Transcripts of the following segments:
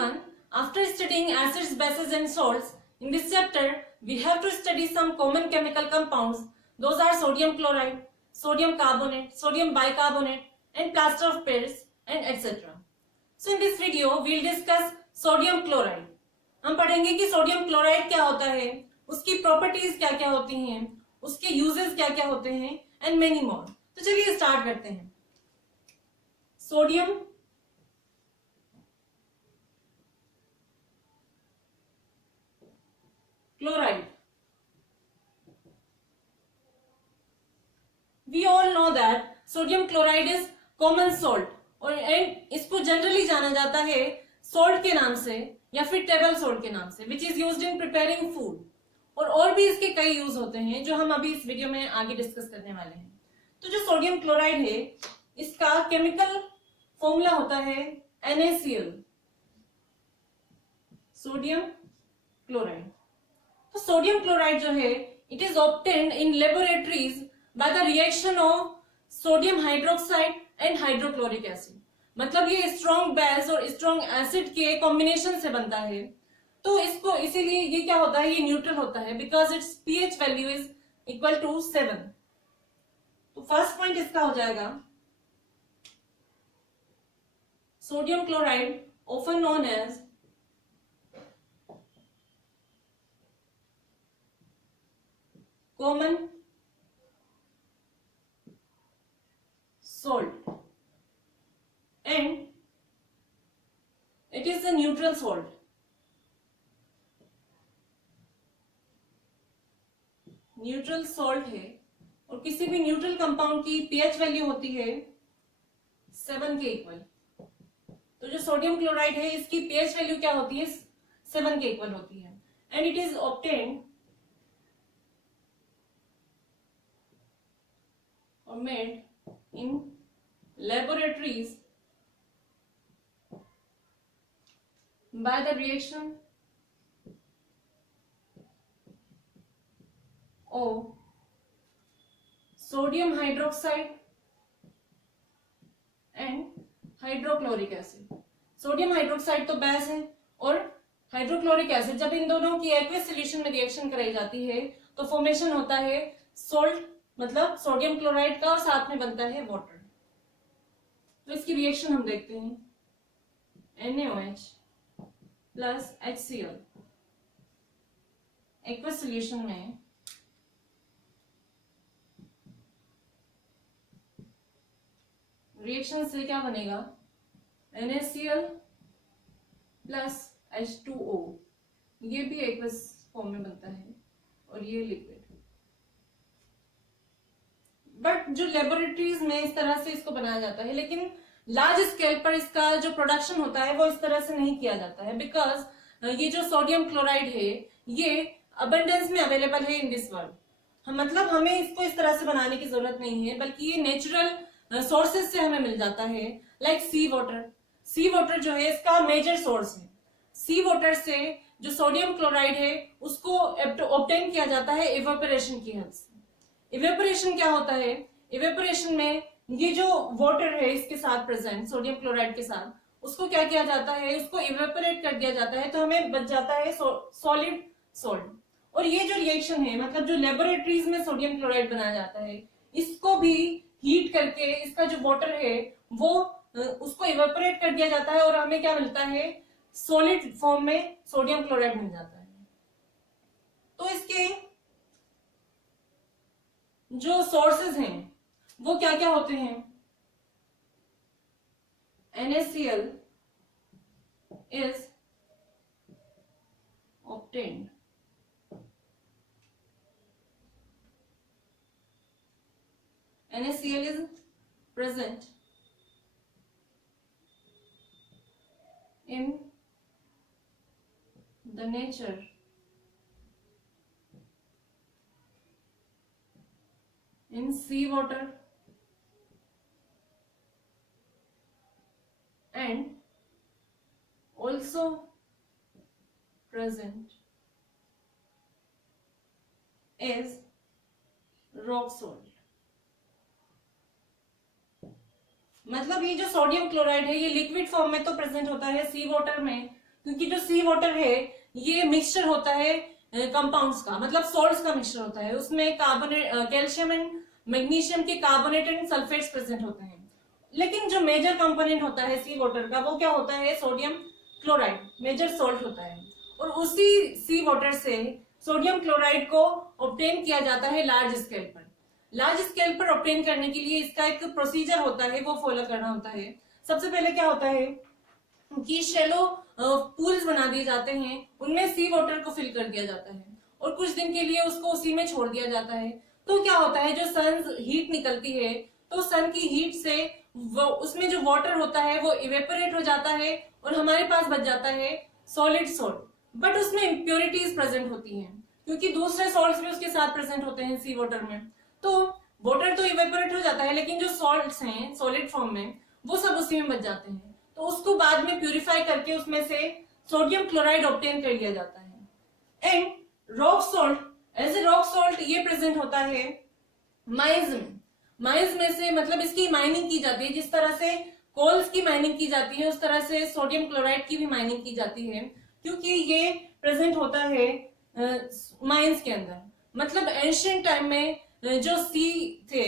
everyone. After studying acids, bases and salts, in this chapter we have to study some common chemical compounds. Those are sodium chloride, sodium carbonate, sodium bicarbonate and plaster of Paris and etc. So in this video we'll discuss sodium chloride. हम पढ़ेंगे कि sodium chloride क्या होता है, उसकी properties क्या क्या होती हैं, उसके यूजेस क्या क्या होते हैं एंड मेनी मोर. तो चलिए स्टार्ट करते हैं. Sodium chloride. We all know that sodium chloride is common salt और इसको जनरली जाना जाता है सॉल्ट के नाम से या फिर टेबल सॉल्ट के नाम से, which is used in preparing food. और भी इसके कई यूज होते हैं जो हम अभी इस वीडियो में आगे डिस्कस करने वाले हैं. तो जो सोडियम क्लोराइड है इसका केमिकल फॉर्मूला होता है NaCl, सोडियम क्लोराइड. तो सोडियम क्लोराइड जो है it is obtained in laboratories by the reaction of sodium hydroxide and hydrochloric acid. मतलब ये स्ट्रॉन्ग बेस और स्ट्रॉन्ग एसिड के कॉम्बिनेशन से बनता है. तो इसको इसीलिए ये क्या होता है, ये न्यूट्रल होता है because it's pH value is equal to 7. तो फर्स्ट पॉइंट इसका हो जाएगा sodium chloride often known as common salt and it is a neutral salt. Neutral salt है और किसी भी न्यूट्रल कंपाउंड की pH वैल्यू होती है 7 के इक्वल. तो जो सोडियम क्लोराइड है इसकी pH वैल्यू क्या होती है, 7 के इक्वल होती है. And it is obtained or made in laboratories by the reaction of sodium hydroxide and hydrochloric acid. Sodium hydroxide तो बेस है और हाइड्रोक्लोरिक एसिड जब इन दोनों की एक्वस सॉल्यूशन में रिएक्शन कराई जाती है तो फॉर्मेशन होता है सोल्ट, मतलब सोडियम क्लोराइड का, और साथ में बनता है वाटर. तो इसकी रिएक्शन हम देखते हैं. NaOH plus HCl aqueous solution में रिएक्शन से क्या बनेगा, NaCl प्लस H2O. ये भी एक्वस फॉर्म में बनता है और ये लिक्विड. बट जो लेबोरेटरीज में इस तरह से इसको बनाया जाता है, लेकिन लार्ज स्केल पर इसका जो प्रोडक्शन होता है वो इस तरह से नहीं किया जाता है बिकॉज ये जो सोडियम क्लोराइड है ये अबंडेंस में अवेलेबल है इन दिस वर्ल्ड. मतलब हमें इसको इस तरह से बनाने की जरूरत नहीं है बल्कि ये नेचुरल सोर्सेज से हमें मिल जाता है. लाइक सी वाटर. सी वाटर जो है इसका मेजर सोर्स है. सी वाटर से जो सोडियम क्लोराइड है उसको ऑब्टेन किया जाता है इवेपोरेशन की हेल्प से. इवेपोरेशन क्या होता है, इवेपोरेशन में ये जो वाटर है इसके साथ प्रेजेंट सोडियम क्लोराइड के साथ, उसको क्या किया जाता है, उसको इवेपोरेट कर दिया जाता है तो हमें बच जाता है सॉलिड सॉल्ट. और ये जो रिएक्शन है, मतलब जो लेबोरेटरीज में सोडियम क्लोराइड बनाया जाता है, इसको भी हीट करके इसका जो वाटर है वो उसको इवेपोरेट कर दिया जाता है और हमें क्या मिलता है, सॉलिड फॉर्म में सोडियम क्लोराइड मिल जाता है. तो इसके जो सोर्सेज हैं वो क्या क्या होते हैं, NaCl is obtained NaCl is present in the nature in seawater and also present as rock salt. मतलब ये जो सोडियम क्लोराइड है ये लिक्विड फॉर्म में तो प्रेजेंट होता है सी वाटर में, क्योंकि जो सी वाटर है ये मिक्सचर होता है कंपाउंड्स का, मतलब सॉल्ट्स का मिक्सचर होता है। उसमें कार्बोनेट, कैल्शियम एंड मैग्नीशियम के कार्बोनेट एंड सल्फेट्स प्रेजेंट होते हैं। लेकिन जो मेजर कंपोनेंट होता है सी वाटर का वो क्या होता है, सोडियम क्लोराइड, मेजर सॉल्ट होता है। और उसी सी वाटर से सोडियम क्लोराइड को ऑब्टेन किया जाता है लार्ज स्केल पर। लार्ज स्केल पर ऑब्टेन करने के लिए इसका एक प्रोसीजर होता है, वो फॉलो करना होता है। सबसे पहले क्या होता है कि शैलो पूल्स बना दिए जाते हैं, उनमें सी वाटर को फिल कर दिया जाता है और कुछ दिन के लिए उसको उसी में छोड़ दिया जाता है। तो क्या होता है, जो सन हीट निकलती है तो सन की हीट से वो उसमें जो वाटर होता है वो इवेपोरेट हो जाता है और हमारे पास बच जाता है सॉलिड सॉल्ट। बट उसमें इम्प्योरिटीज प्रेजेंट होती हैं, क्योंकि दूसरे सॉल्ट्स भी उसके साथ प्रेजेंट होते हैं सी वाटर में। तो वाटर तो इवेपोरेट हो जाता है, लेकिन जो सॉल्ट्स हैं सॉलिड फॉर्म में वो सब उसी में बच जाते हैं। तो उसको बाद में प्यूरिफाई करके उसमें से सोडियम क्लोराइड ऑब्टेन कर लिया जाता है। And rock salt, as a rock salt ये प्रेजेंट होता है माइंस में। माइंस में से मतलब इसकी माइनिंग की जाती है, जिस तरह से कोल्स की माइनिंग की जाती है उस तरह से सोडियम क्लोराइड की भी माइनिंग की जाती है, क्योंकि ये प्रेजेंट होता है माइंस के अंदर। मतलब एंशियंट टाइम में जो सी थे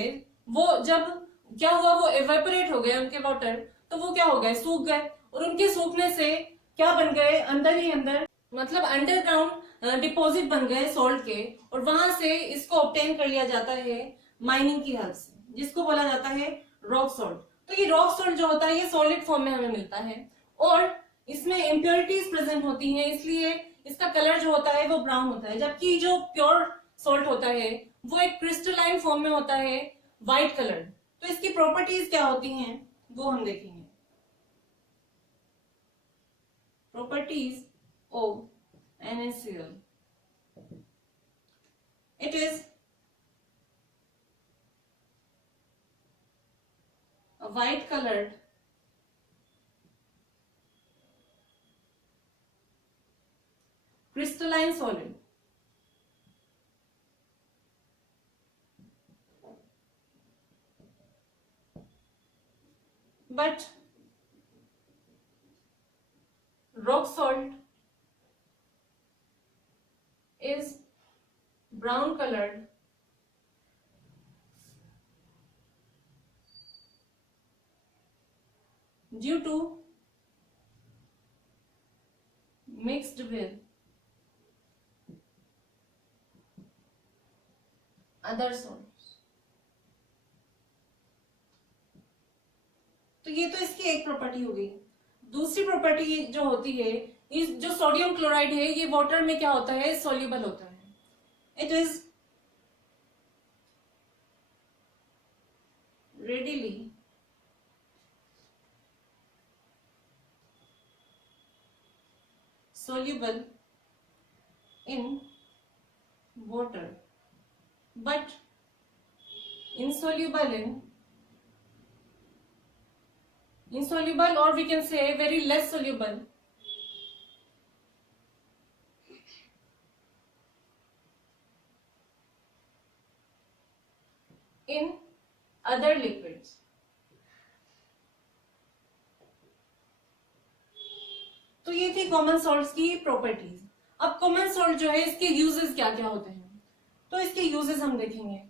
वो जब क्या हुआ, वो एवेपोरेट हो गए उनके वाटर, तो वो क्या हो गए, सूख गए। और उनके सूखने से क्या बन गए, अंदर ही अंदर मतलब अंडरग्राउंड डिपॉजिट बन गए सॉल्ट के, और वहां से इसको ऑब्टेन कर लिया जाता है माइनिंग की हेल्प से, जिसको बोला जाता है रॉक सॉल्ट। तो ये रॉक सॉल्ट जो होता है ये सॉलिड फॉर्म में हमें मिलता है और इसमें इम्प्योरिटीज प्रेजेंट होती हैं, इसलिए इसका कलर जो होता है वो ब्राउन होता है। जबकि जो प्योर सॉल्ट होता है वो एक क्रिस्टलाइन फॉर्म में होता है, व्हाइट कलर। तो इसकी प्रॉपर्टीज क्या होती हैं वो हम देखेंगे। Properties of NaCl, it is a white colored crystalline solid. But rock salt is brown colored due to mixed with other salts। तो ये तो इसकी एक प्रॉपर्टी हो गई। दूसरी प्रॉपर्टी जो होती है, इस जो सोडियम क्लोराइड है ये वाटर में क्या होता है, सॉल्युबल होता है। It is readily soluble in water but insoluble or we can say very less soluble in other liquids। तो ये थी कॉमन सॉल्ट्स की प्रॉपर्टीज। अब कॉमन सॉल्ट जो है इसके यूजेस क्या क्या होते हैं, तो इसके यूजेस हम देखेंगे।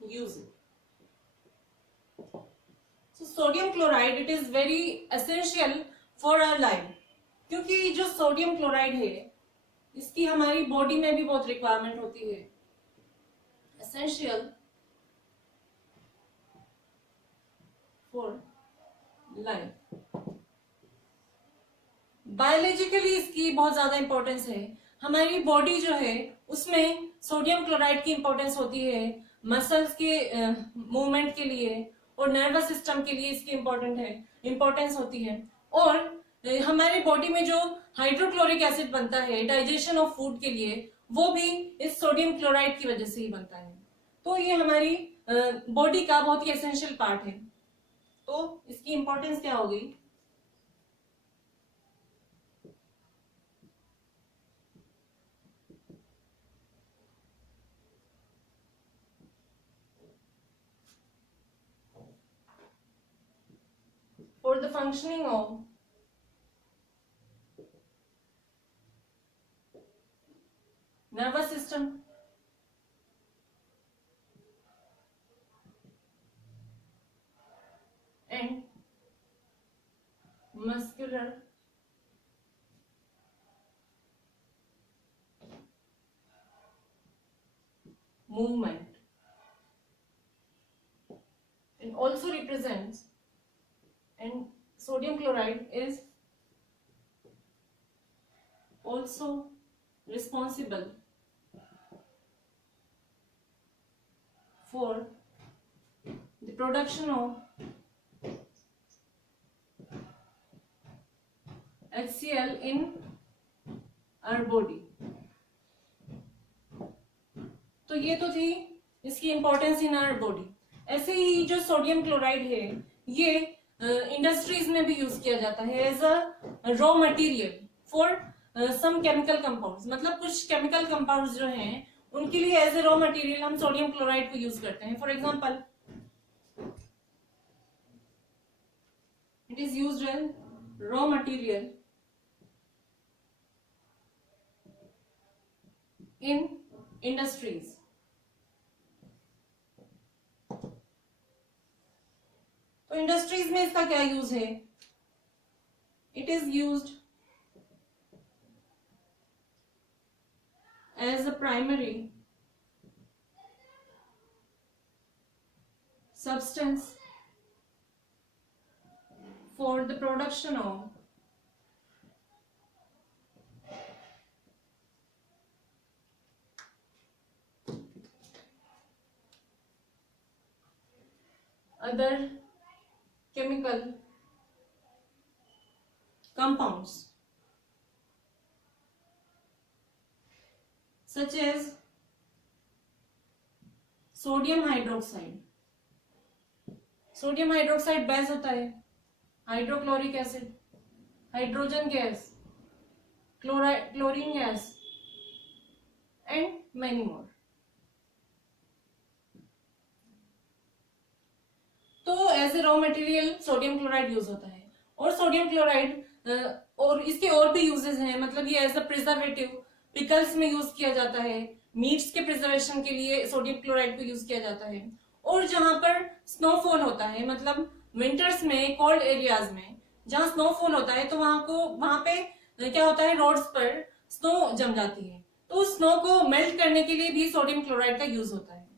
Use so sodium chloride, it is very essential for our life, क्योंकि जो सोडियम क्लोराइड है इसकी हमारी बॉडी में भी बहुत रिक्वायरमेंट होती है। एसेंशियल फॉर लाइफ, बायोलॉजिकली इसकी बहुत ज्यादा इंपॉर्टेंस है। हमारी बॉडी जो है उसमें सोडियम क्लोराइड की इंपॉर्टेंस होती है, मसल्स के मूवमेंट के लिए और नर्वस सिस्टम के लिए इसकी इंपॉर्टेंस होती है। और हमारे बॉडी में जो हाइड्रोक्लोरिक एसिड बनता है डाइजेशन ऑफ फूड के लिए, वो भी इस सोडियम क्लोराइड की वजह से ही बनता है। तो ये हमारी बॉडी का बहुत ही एसेंशियल पार्ट है। तो इसकी इंपॉर्टेंस क्या होगी? For the functioning of nervous system and muscular movement, and also represents, and sodium chloride is also responsible for the production of HCl in our body. तो ये तो थी इसकी इंपॉर्टेंस इन आवर बॉडी। ऐसे ही जो sodium chloride है ये industries में भी यूज किया जाता है as a raw material for some chemical compounds. मतलब कुछ केमिकल कंपाउंड्स जो हैं उनके लिए एज ए रॉ मटेरियल हम सोडियम क्लोराइड को यूज करते हैं। For example it is used as raw material in industries. तो इंडस्ट्रीज में इसका क्या यूज है? It is used as a primary substance for the production of other chemical compounds such as sodium hydroxide. Sodium hydroxide base होता है hydrochloric acid, hydrogen gas, chlorine gas and many more. तो as ए raw material sodium chloride use होता है। और sodium chloride और इसके और भी यूजेस हैं। मतलब ये एज अ प्रिजर्वेटिव पिकल्स में यूज किया जाता है, मीट्स के प्रिजर्वेशन के लिए सोडियम क्लोराइड को यूज किया जाता है। और जहां पर स्नोफॉल होता है, मतलब विंटर्स में कोल्ड एरियाज में जहां स्नोफॉल होता है तो वहां पे क्या होता है, रोड्स पर स्नो जम जाती है, तो उस स्नो को मेल्ट करने के लिए भी सोडियम क्लोराइड का यूज होता है।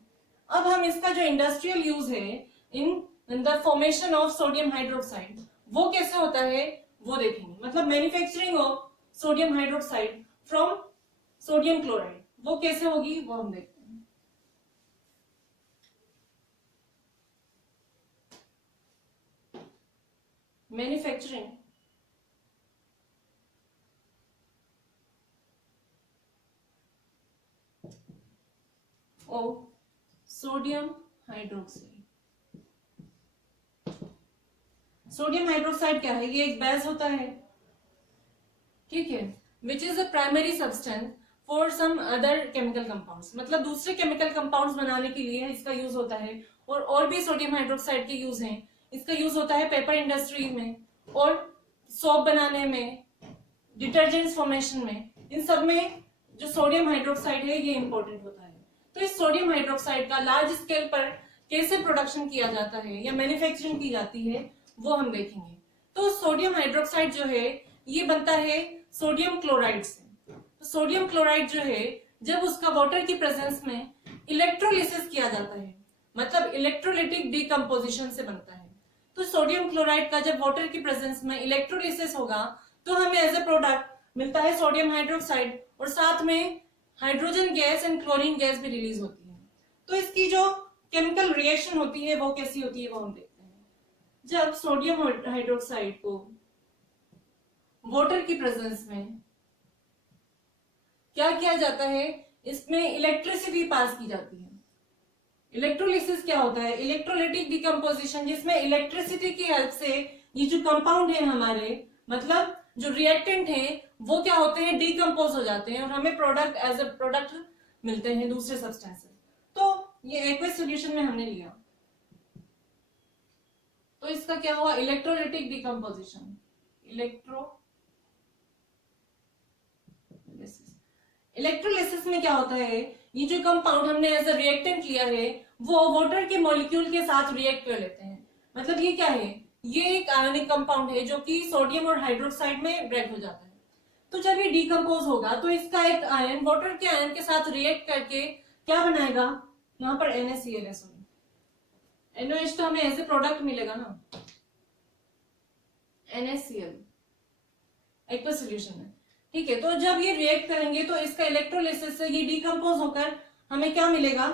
अब हम इसका जो इंडस्ट्रियल यूज है in the formation of sodium hydroxide वो कैसे होता है वो देखेंगे। मतलब manufacturing of sodium hydroxide from sodium chloride वो कैसे होगी वो हम देखते हैं। Manufacturing of sodium hydroxide. Sodium hydroxide क्या है? ये एक बेस होता है, ठीक है, which is a primary substance for some other chemical compounds. मतलब दूसरे केमिकल कंपाउंड्स बनाने के लिए इसका यूज होता है। और भी सोडियम हाइड्रोक्साइड के यूज हैं। इसका यूज होता है पेपर इंडस्ट्री में और सोप बनाने में, डिटर्जेंट्स फॉर्मेशन में। इन सब में जो सोडियम हाइड्रोक्साइड है ये इंपॉर्टेंट होता है। तो इस सोडियम हाइड्रोक्साइड का लार्ज स्केल पर कैसे प्रोडक्शन किया जाता है या मैन्युफैक्चरिंग की जाती है वो हम देखेंगे। तो सोडियम हाइड्रोक्साइड जो है ये बनता है सोडियम क्लोराइड से। तो सोडियम क्लोराइड जो है जब उसका वाटर की प्रेजेंस में इलेक्ट्रोलिसिस किया जाता है, मतलब इलेक्ट्रोलिटिक डिकम्पोजिशन से बनता है। तो सोडियम क्लोराइड का जब वाटर की प्रेजेंस में इलेक्ट्रोलिसिस होगा तो हमें एज ए प्रोडक्ट मिलता है सोडियम हाइड्रोक्साइड और साथ में hydrogen gas and chlorine gas भी रिलीज होती है। तो इसकी जो केमिकल रिएक्शन होती है वो कैसी होती है वो हम देखते हैं। जब सोडियम हाइड्रोक्साइड को वाटर की प्रेजेंस में क्या किया जाता है, इसमें इलेक्ट्रिसिटी पास की जाती है। इलेक्ट्रोलिसिस क्या होता है? इलेक्ट्रोलाइटिक डिकम्पोजिशन, जिसमें इलेक्ट्रिसिटी की हेल्प से ये जो कंपाउंड है हमारे, मतलब जो रिएक्टेंट है, वो क्या होते हैं? डिकम्पोज हो जाते हैं और हमें प्रोडक्ट एज ए प्रोडक्ट मिलते हैं दूसरे सब्सटेंसेस। तो ये एक्वस सॉल्यूशन में हमने लिया, तो इसका क्या हुआ? Electrolytic decomposition. इलेक्ट्रोलिसिस में क्या होता है? ये जो कंपाउंड हमने एज अ रिएक्टेंट लिया है वो वाटर के मॉलिक्यूल के साथ रिएक्ट कर लेते हैं। मतलब ये क्या है? ये एक आयनिक कंपाउंड है जो कि सोडियम और हाइड्रोक्साइड में ब्रेक हो जाता है। तो जब ये डिकम्पोज होगा तो इसका एक आयन वाटर के आयन के साथ रिएक्ट करके क्या बनाएगा? यहाँ पर NaCl है, सॉरी NaOH तो हमें ऐसे प्रोडक्ट मिलेगा ना, NaCl एक्वस सॉल्यूशन में। ठीक है, तो जब ये रिएक्ट करेंगे तो इसका इलेक्ट्रोलिसिस से ये डिकम्पोज होकर हमें क्या मिलेगा?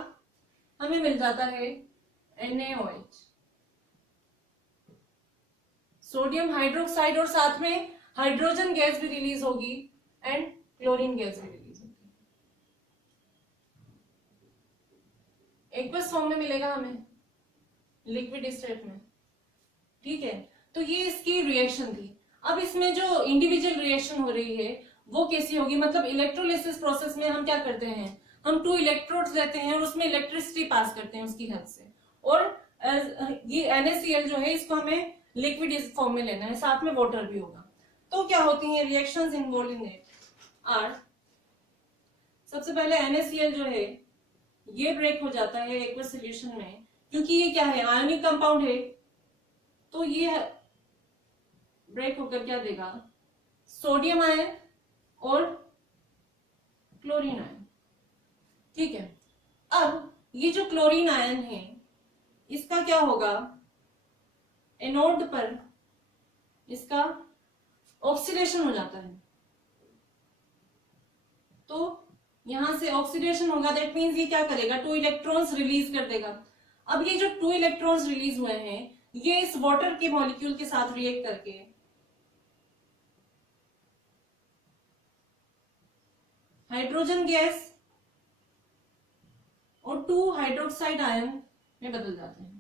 हमें मिल जाता है NaOH, सोडियम हाइड्रोक्साइड, और साथ में हाइड्रोजन गैस भी रिलीज होगी एंड क्लोरीन गैस भी रिलीज होगी। एक्वस फॉर्म में मिलेगा हमें, लिक्विड स्टेट में। ठीक है, तो ये इसकी रिएक्शन थी। अब इसमें जो इंडिविजुअल रिएक्शन हो रही है वो कैसी होगी? मतलब इलेक्ट्रोलिसिस प्रोसेस में हम क्या करते हैं? हम 2 इलेक्ट्रोड्स लेते हैं और उसमें इलेक्ट्रिसिटी पास करते हैं उसकी हेल्प से, और ये NaCl जो है इसको हमें लिक्विड इस फॉर्म में लेना है, साथ में वाटर भी होगा। तो क्या होती हैं reactions involve in it are, सबसे पहले NaCl जो है ये ब्रेक हो जाता है एक्वस सॉल्यूशन में, क्योंकि ये क्या है? आयनिक कंपाउंड है, तो ये ब्रेक होकर क्या देगा? सोडियम आयन और क्लोरीन आयन। ठीक है, अब ये जो क्लोरीन आयन है इसका क्या होगा? एनोड पर इसका ऑक्सीडेशन हो जाता है, तो यहां से ऑक्सीडेशन होगा, दैट मींस ये क्या करेगा? 2 इलेक्ट्रॉन्स रिलीज कर देगा। अब ये जो 2 इलेक्ट्रॉन्स रिलीज हुए हैं ये इस वाटर के मॉलिक्यूल के साथ रिएक्ट करके हाइड्रोजन गैस और 2 हाइड्रोक्साइड आयन में बदल जाते हैं।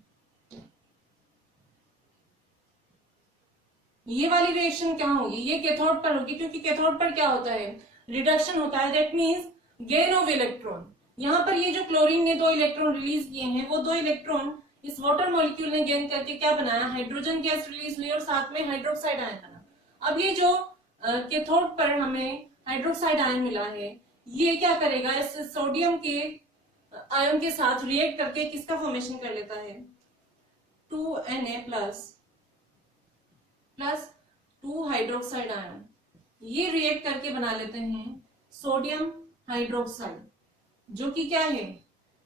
ये वाली रिएक्शन क्या होगी? ये कैथोड पर होगी, क्योंकि कैथोड पर क्या होता है? रिडक्शन होता है, that means gain of electron. यहाँ पर ये जो क्लोरीन ने 2 इलेक्ट्रॉन रिलीज किए हैं वो 2 इलेक्ट्रॉन इस वाटर मॉलिक्यूल ने गेन करके क्या बनाया? हाइड्रोजन गैस रिलीज हुई और साथ में हाइड्रोक्साइड आयन बना। अब ये जो कैथोड पर हमें हाइड्रोक्साइड आयन मिला है ये क्या करेगा? इस सोडियम के आयन के साथ रिएक्ट करके किसका फॉर्मेशन कर लेता है? 2Na प्लस 2 हाइड्रोक्साइड आयन, ये रिएक्ट करके बना लेते हैं सोडियम हाइड्रोक्साइड, जो कि क्या है?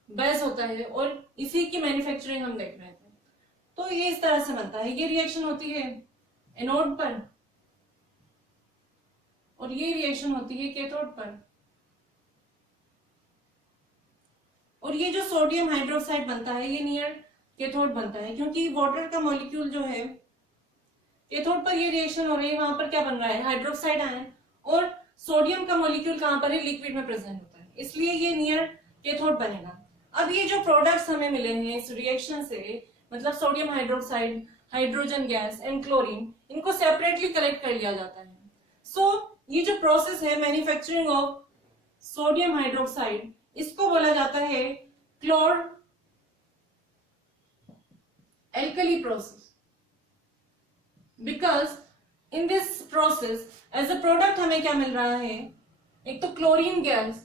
बेस होता है, और इसी की मैन्युफैक्चरिंग हम देख रहे थे। तो ये इस तरह से बनता है। ये रिएक्शन होती है एनोड पर और ये रिएक्शन होती है कैथोड पर। और ये जो सोडियम हाइड्रोक्साइड बनता है ये नियर कैथोड बनता है, क्योंकि वाटर का मॉलिक्यूल जो है कैथोड पर ये रिएक्शन हो रही है, वहां पर क्या बन रहा है? हाइड्रोक्साइड आयन, और सोडियम का मॉलिक्यूल कहां पर है? लिक्विड में प्रेजेंट होता है, इसलिए ये नियर कैथोड बनेगा। अब ये जो प्रोडक्ट्स हमें मिले हैं इस रिएक्शन से, मतलब sodium hydroxide, hydrogen gas and chlorine, इनको सेपरेटली कलेक्ट कर लिया जाता है। सो ये जो प्रोसेस है मैन्युफैक्चरिंग ऑफ सोडियम हाइड्रोक्साइड, इसको बोला जाता है chlor alkali process, because in this process as a product हमें क्या मिल रहा है? एक तो क्लोरीन गैस,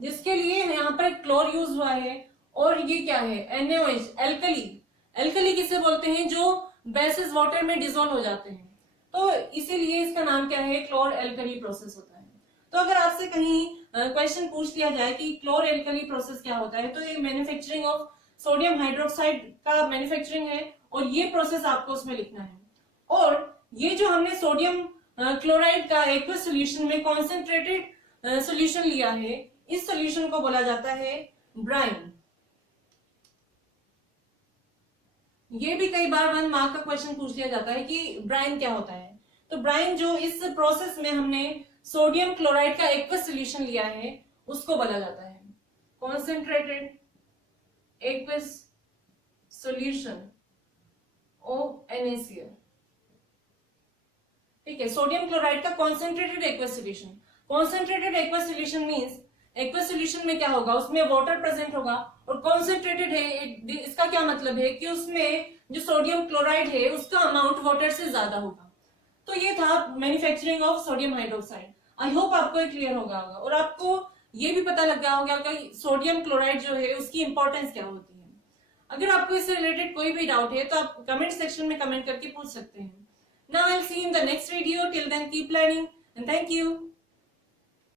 जिसके लिए यहाँ पर क्लोर यूज हुआ है, और ये क्या है? NaOH alkali. एल्कली किसे बोलते हैं? जो बेसिस वाटर में डिसॉल्व हो जाते हैं, तो इसीलिए इसका नाम क्या है? क्लोर एल्कली प्रोसेस होता है। तो अगर आपसे कहीं क्वेश्चन पूछ लिया जाए कि क्लोर एल्कली प्रोसेस क्या होता है, तो ये मैन्युफैक्चरिंग ऑफ सोडियम हाइड्रोक्साइड का मैन्युफैक्चरिंग है, और ये प्रोसेस आपको उसमें लिखना है। और ये जो हमने सोडियम क्लोराइड का एक्वस सॉल्यूशन में कॉन्सेंट्रेटेड सॉल्यूशन लिया है, इस सॉल्यूशन को बोला जाता है ब्राइन। ये भी कई बार 1 मार्क का क्वेश्चन पूछ लिया जाता है कि ब्राइन क्या होता है। तो ब्राइन जो इस प्रोसेस में हमने सोडियम क्लोराइड का एक्वस सॉल्यूशन लिया है उसको बोला जाता है कॉन्सेंट्रेटेड aqueous solution ONaCl। ठीक है, सोडियम क्लोराइड का concentrated aqueous solution. Concentrated aqueous solution means aqueous solution में क्या होगा, उसमें वाटर प्रेजेंट होगा, और कॉन्सेंट्रेटेड है इसका क्या मतलब है कि उसमें जो सोडियम क्लोराइड है उसका अमाउंट वाटर से ज्यादा होगा। तो ये था manufacturing of sodium hydroxide. I hope आपको ये क्लियर होगा और आपको ये भी पता लग गया होगा कि सोडियम क्लोराइड जो है उसकी इंपॉर्टेंस क्या होती है। अगर आपको इससे रिलेटेड कोई भी डाउट है तो आप कमेंट सेक्शन में कमेंट करके पूछ सकते हैं। Now I'll see you in the next video. Till then, keep learning and thank you.